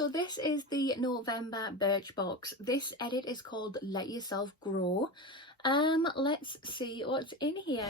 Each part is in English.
So this is the November BirchBox. This edit is called Let Yourself Grow. Let's see what's in here.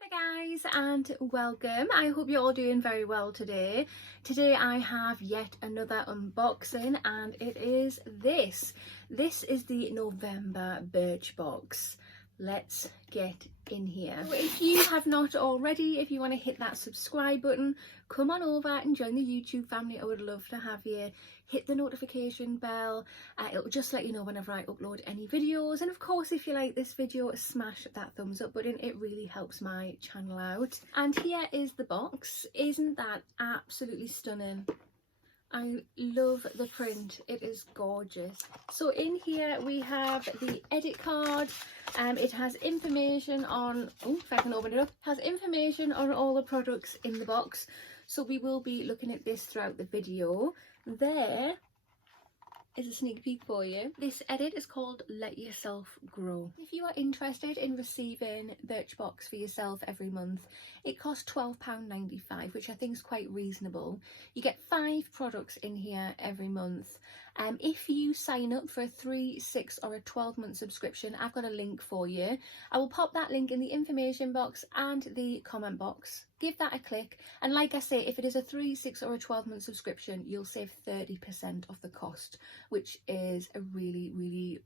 Hi guys and welcome. I hope you're all doing very well today. Today I have yet another unboxing and it is this. This is the November BirchBox. Let's get in here. So if you have not already, if you want to hit that subscribe button, come on over and join the YouTube family. I would love to have you. Hit the notification bell. It'll just let you know whenever I upload any videos. And of course, if you like this video, smash that thumbs up button. It really helps my channel out. And here is the box. Isn't that absolutely stunning? I love the print, it is gorgeous. So in here we have the edit card. It has information on, if I can open it up, has information on all the products in the box. So we will be looking at this throughout the video. There is a sneak peek for you. This edit is called Let Yourself Grow. If you are interested in receiving BirchBox for yourself every month, it costs £12.95, which I think is quite reasonable. You get 5 products in here every month. If you sign up for a 3, 6 or a 12-month subscription, I've got a link for you. I will pop that link in the information box and the comment box. Give that a click, and like I say, if it is a 3, 6 or a 12-month subscription, you'll save 30% of the cost, which is a really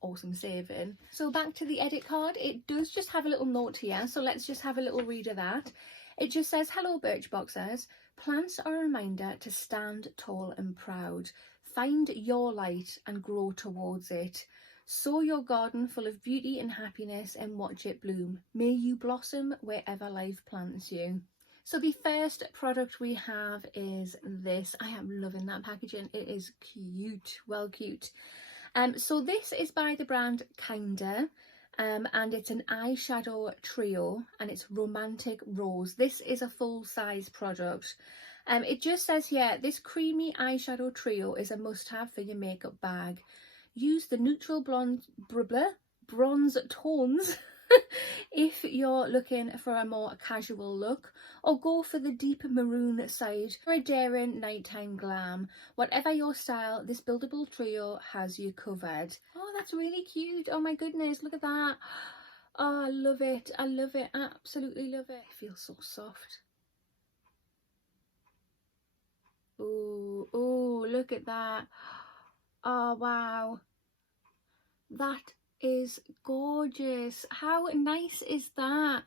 awesome saving. So back to the edit card, it does just have a little note here, so let's just have a little read of that. It just says, "Hello BirchBoxers, plants are a reminder to stand tall and proud. Find your light and grow towards it. Sow your garden full of beauty and happiness and watch it bloom. May you blossom wherever life plants you." So the first product we have is this. I am loving that packaging. It is cute, well cute. So this is by the brand kndr. And it's an eyeshadow trio and it's Romantic Rose. This is a full-size product. It just says here, this creamy eyeshadow trio is a must-have for your makeup bag. Use the neutral bronze tones if you're looking for a more casual look, or go for the deep maroon side for a daring nighttime glam. Whatever your style, this buildable trio has you covered. Oh, that's really cute. Oh my goodness, look at that. Oh, I love it. I love it. Absolutely love it. It feels so soft. Oh, look at that. Oh, wow. That is gorgeous. How nice is that?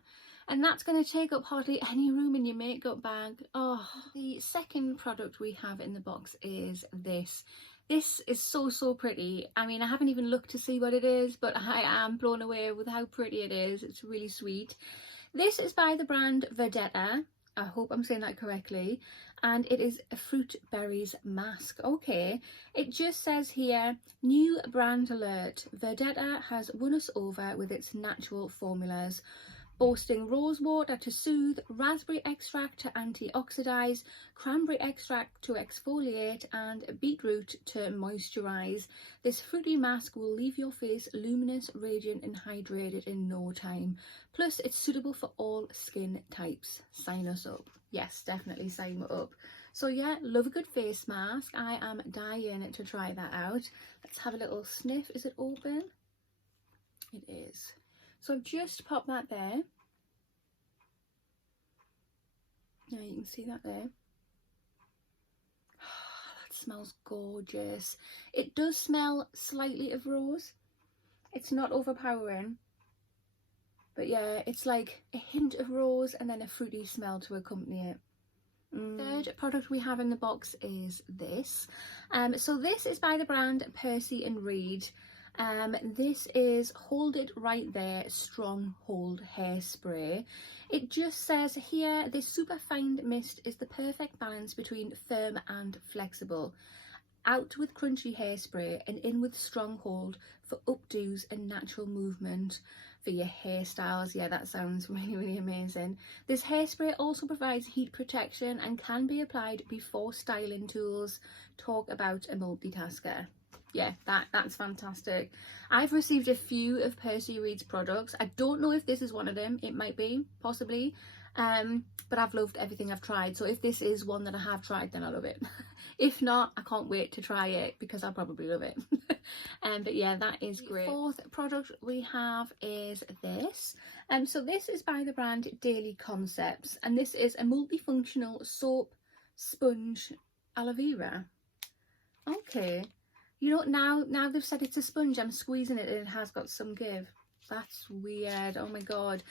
And that's going to take up hardly any room in your makeup bag. Oh, the second product we have in the box is this. This is so pretty. I mean, I haven't even looked to see what it is, but I am blown away with how pretty it is. It's really sweet. This is by the brand Verdetta. I hope I'm saying that correctly. And it is a fruit berries mask. Okay, it just says here, new brand alert. Verdetta has won us over with its natural formulas, boasting rose water to soothe, raspberry extract to antioxidize, cranberry extract to exfoliate, and beetroot to moisturize. This fruity mask will leave your face luminous, radiant and hydrated in no time. Plus, it's suitable for all skin types. Sign us up. Yes, definitely sign up. So yeah, love a good face mask. I am dying to try that out. Let's have a little sniff. Is it open? It is. So I've just popped that there. Now you can see that there. That smells gorgeous. It does smell slightly of rose. It's not overpowering. But yeah, it's like a hint of rose and then a fruity smell to accompany it. Third product we have in the box is this. So this is by the brand Percy and Reed. This is Hold It Right There Strong Hold Hairspray. It just says here, this super fine mist is the perfect balance between firm and flexible. Out with crunchy hairspray and in with strong hold for updos and natural movement for your hairstyles. Yeah, that sounds really amazing. This hairspray also provides heat protection and can be applied before styling tools. Talk about a multitasker. yeah, that's fantastic. I've received a few of Percy Reed's products. I don't know if this is one of them. It might be, possibly. But I've loved everything I've tried. So if this is one that I have tried, then I love it. If not, I can't wait to try it because I'll probably love it. But yeah, that is great. The fourth product we have is this. So this is by the brand Daily Concepts, and this is a multifunctional soap sponge aloe vera. Okay, you know, now they've said it's a sponge, I'm squeezing it and it has got some give. That's weird. Oh my god.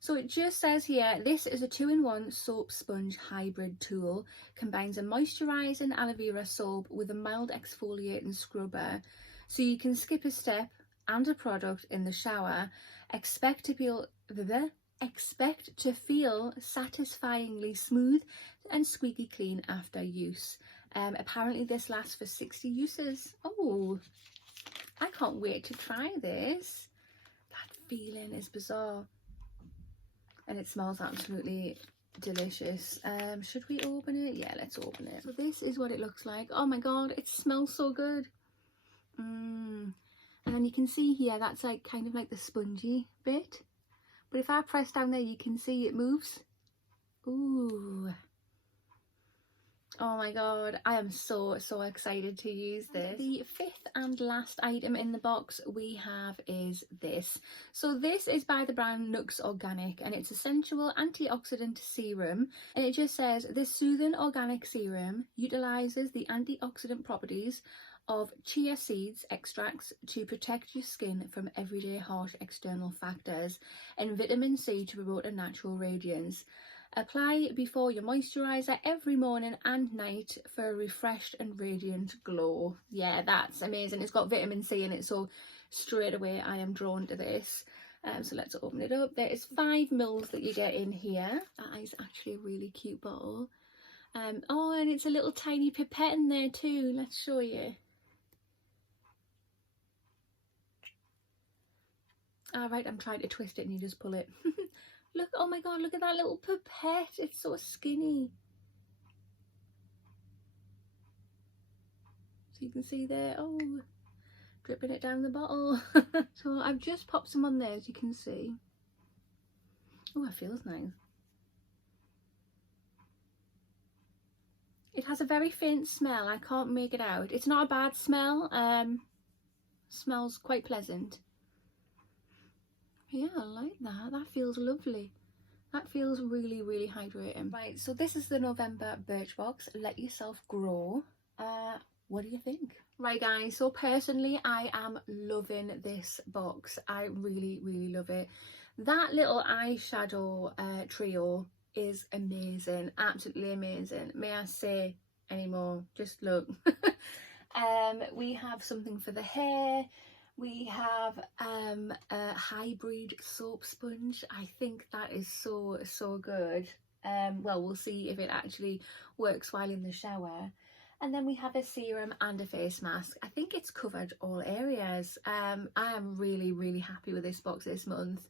So it just says here, this is a 2-in-1 soap sponge hybrid tool. Combines a moisturising aloe vera soap with a mild exfoliating scrubber. So you can skip a step and a product in the shower. Expect to feel satisfyingly smooth and squeaky clean after use. Apparently this lasts for 60 uses. Oh, I can't wait to try this. That feeling is bizarre. And it smells absolutely delicious. Should we open it? Yeah, let's open it. So this is what it looks like. Oh my god, it smells so good. And then you can see here, that's like kind of like the spongy bit. But if I press down there, you can see it moves. Ooh. Oh my god, I am so excited to use this. The fifth and last item in the box we have is this. So this is by the brand Nux Organic, and it's a sensual antioxidant serum, and it just says this soothing organic serum utilises the antioxidant properties of chia seeds extracts to protect your skin from everyday harsh external factors, and vitamin C to promote a natural radiance. Apply before your moisturiser every morning and night for a refreshed and radiant glow. Yeah, that's amazing. It's got vitamin C in it, so straight away I am drawn to this. So let's open it up. There is 5 mils that you get in here. That is actually a really cute bottle. Oh, and it's a little tiny pipette in there too. Let's show you. Alright, I'm trying to twist it and you just pull it. Look, oh my god, look at that little pipette. It's so skinny. So you can see there, oh, dripping it down the bottle. So I've just popped some on there, as you can see. Oh, it feels nice. It has a very faint smell. I can't make it out. It's not a bad smell. Smells quite pleasant. Yeah, I like that. That feels lovely. That feels really hydrating. Right, so this is the November BirchBox Let Yourself Grow. What do you think? Right guys, so personally I am loving this box. I really love it. That little eyeshadow trio is amazing, absolutely amazing. May I say any more? Just look. We have something for the hair. We have a hybrid soap sponge. I think that is so good. Well, we'll see if it actually works while in the shower. And then we have a serum and a face mask. I think it's covered all areas. I am really happy with this box this month.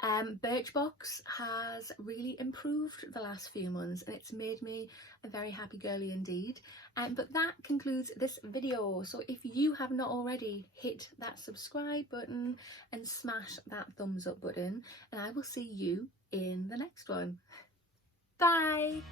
BirchBox has really improved the last few months, and it's made me a very happy girly indeed. But that concludes this video. So if you have not already, hit that subscribe button and smash that thumbs up button, and I will see you in the next one. Bye.